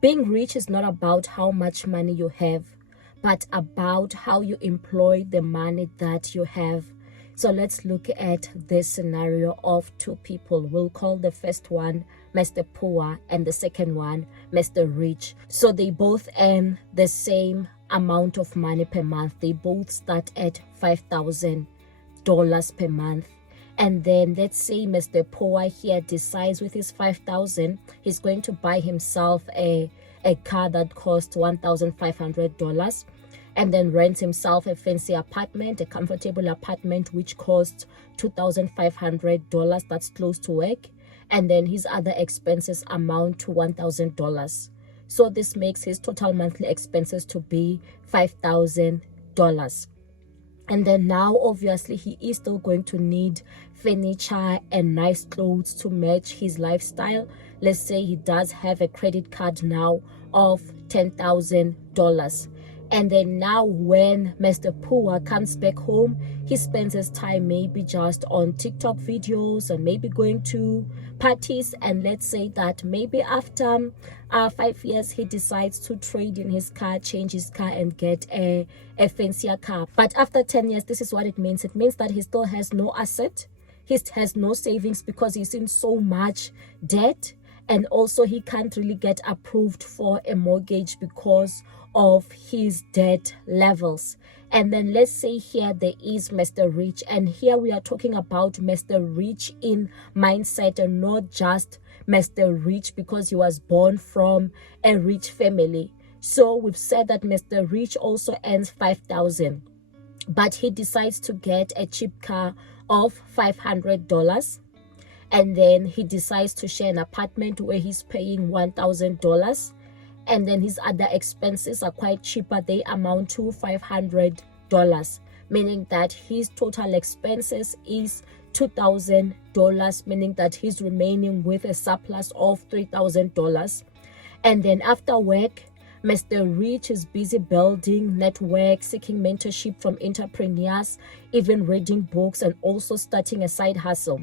Being rich is not about how much money you have, but about how you employ the money that you have. So let's look at this scenario of two people. We'll call the first one Mr. Poor and the second one Mr. Rich. So they both earn the same amount of money per month. They both start at $5,000 per month. And then let's say Mr. Poor here decides with his 5,000, he's going to buy himself a car that costs $1,500, and then rent himself a fancy apartment, a comfortable apartment which costs $2,500. That's close to work. And then his other expenses amount to $1,000. So this makes his total monthly expenses to be $5,000. And then now obviously he is still going to need furniture and nice clothes to match his lifestyle. Let's say he does have a credit card now of $10,000. And then now when Mr. Poor comes back home, he spends his time maybe just on TikTok videos and maybe going to parties. And let's say that maybe after 5 years, he decides to trade in his car, change his car and get a fancier car. But after 10 years, this is what it means. It means that he still has no asset. He has no savings because he's in so much debt. And also he can't really get approved for a mortgage because of his debt levels. And then let's say here there is Mr. Rich, and here we are talking about Mr. Rich in mindset and not just Mr. Rich because he was born from a rich family. So we've said that Mr. Rich also earns 5,000, but he decides to get a cheap car of $500. And then he decides to share an apartment where he's paying $1,000. And then his other expenses are quite cheaper. They amount to $500, meaning that his total expenses is $2,000, meaning that he's remaining with a surplus of $3,000. And then after work, Mr. Rich is busy building network, seeking mentorship from entrepreneurs, even reading books and also starting a side hustle.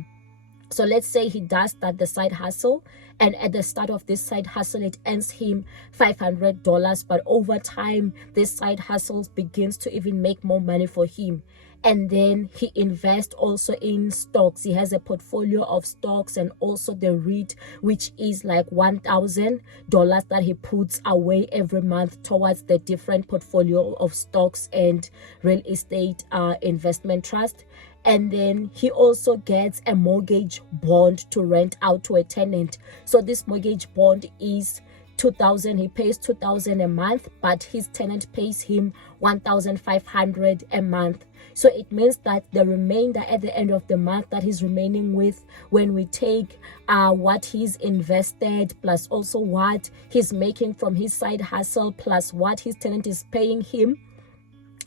So let's say he does start the side hustle, and at the start of this side hustle, it earns him $500. But over time, this side hustle begins to even make more money for him. And then he invests also in stocks. He has a portfolio of stocks and also the REIT, which is like $1,000 that he puts away every month towards the different portfolio of stocks and real estate investment trust. And then he also gets a mortgage bond to rent out to a tenant. So this mortgage bond is $2,000. He pays $2,000 a month, but his tenant pays him $1,500 a month. So it means that the remainder at the end of the month that he's remaining with, when we take what he's invested plus also what he's making from his side hustle plus what his tenant is paying him,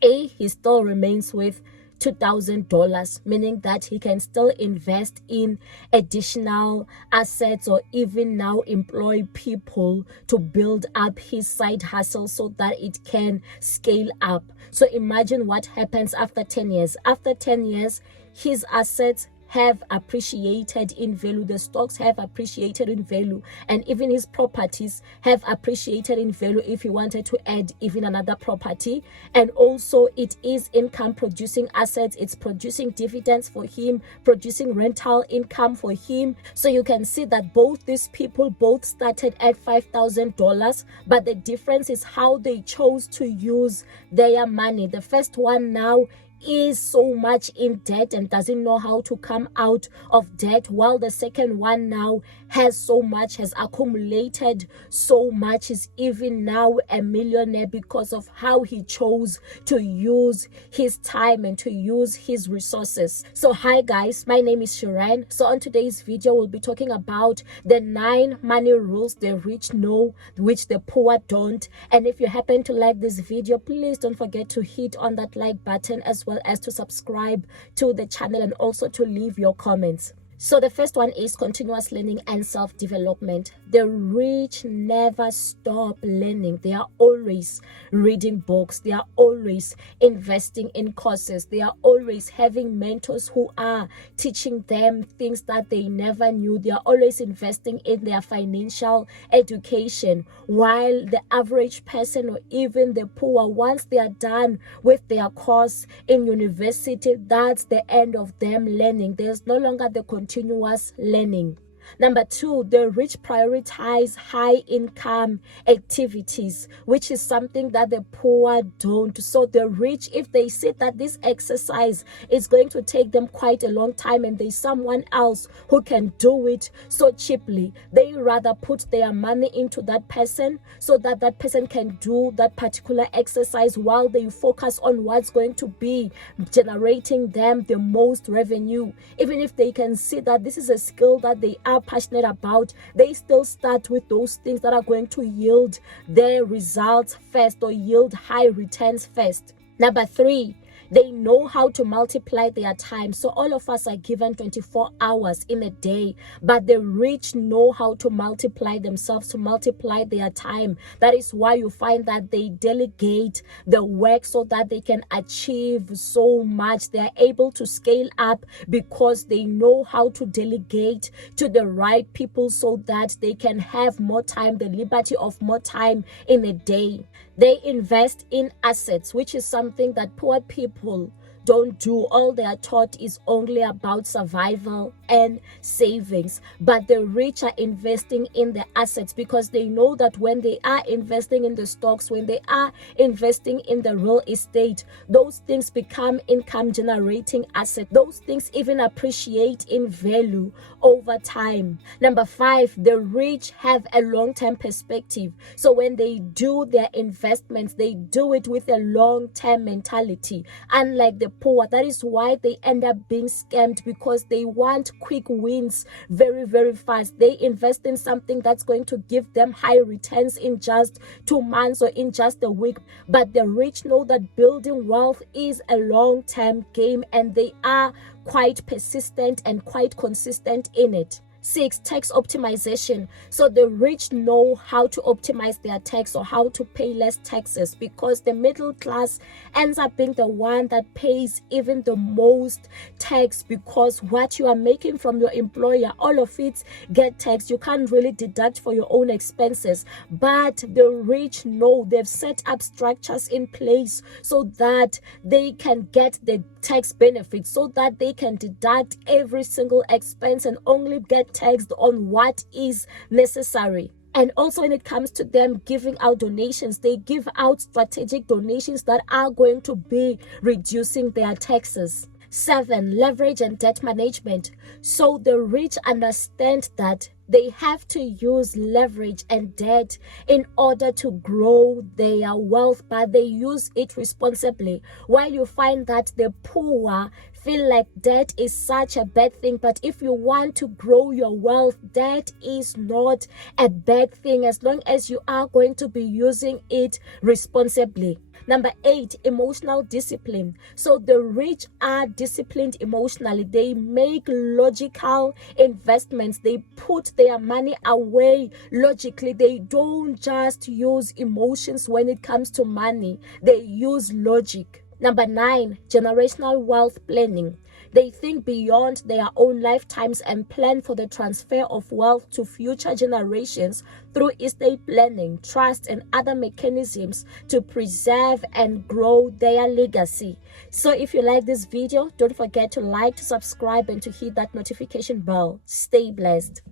he still remains with $2,000, meaning that he can still invest in additional assets or even now employ people to build up his side hustle so that it can scale up. So imagine what happens after 10 years. After 10 years, his assets have appreciated in value, the stocks have appreciated in value, and even his properties have appreciated in value if he wanted to add even another property. And also it is income producing assets, it's producing dividends for him, producing rental income for him. So you can see that both these people both started at $5,000, but the difference is how they chose to use their money. The first one now is so much in debt and doesn't know how to come out of debt, while the second one now has so much, has accumulated so much, is even now a millionaire because of how he chose to use his time and to use his resources. So hi guys, my name is XIREN. So on today's video we'll be talking about the 9 money rules the rich know which the poor don't. And if you happen to like this video, please don't forget to hit on that like button as well as to subscribe to the channel and also to leave your comments. So the first one is continuous learning and self-development. The rich never stop learning. They are always reading books. They are always investing in courses. They are always having mentors who are teaching them things that they never knew. They are always investing in their financial education, while the average person or even the poor, once they are done with their course in university, that's the end of them learning. There's no longer the continuous learning. Number 2, the rich prioritize high income activities, which is something that the poor don't. So the rich, if they see that this exercise is going to take them quite a long time and there's someone else who can do it so cheaply, they rather put their money into that person so that that person can do that particular exercise while they focus on what's going to be generating them the most revenue. Even if they can see that this is a skill that they are passionate about, they still start with those things that are going to yield their results first or yield high returns first. Number 3, they know how to multiply their time. So all of us are given 24 hours in a day, but the rich know how to multiply themselves, to multiply their time. That is why you find that they delegate the work so that they can achieve so much. They are able to scale up because they know how to delegate to the right people so that they can have more time, the liberty of more time in a day. They invest in assets, which is something that poor people don't do. All they are taught is only about survival and savings. But the rich are investing in the assets because they know that when they are investing in the stocks, when they are investing in the real estate, those things become income generating assets. Those things even appreciate in value over time. Number 5, the rich have a long-term perspective. So when they do their investments, they do it with a long-term mentality, unlike the poor. That is why they end up being scammed, because they want quick wins very, very fast. They invest in something that's going to give them high returns in just 2 months or in just a week. But the rich know that building wealth is a long-term game, and they are quite persistent and quite consistent in it. 6, tax optimization. So the rich know how to optimize their tax or how to pay less taxes, because the middle class ends up being the one that pays even the most tax, because what you are making from your employer, all of it get taxed. You can't really deduct for your own expenses. But the rich know, they've set up structures in place so that they can get the tax benefits, so that they can deduct every single expense and only get taxed on what is necessary. And also when it comes to them giving out donations, they give out strategic donations that are going to be reducing their taxes. 7, leverage and debt management. So the rich understand that they have to use leverage and debt in order to grow their wealth, but they use it responsibly. While you find that the poor feel like debt is such a bad thing, but if you want to grow your wealth, debt is not a bad thing as long as you are going to be using it responsibly. Number 8, emotional discipline. So the rich are disciplined emotionally. They make logical investments. They put their money away logically. They don't just use emotions when it comes to money. They use logic. Number 9, generational wealth planning. They think beyond their own lifetimes and plan for the transfer of wealth to future generations through estate planning, trust, and other mechanisms to preserve and grow their legacy. So if you like this video, don't forget to like, to subscribe, and to hit that notification bell. Stay blessed.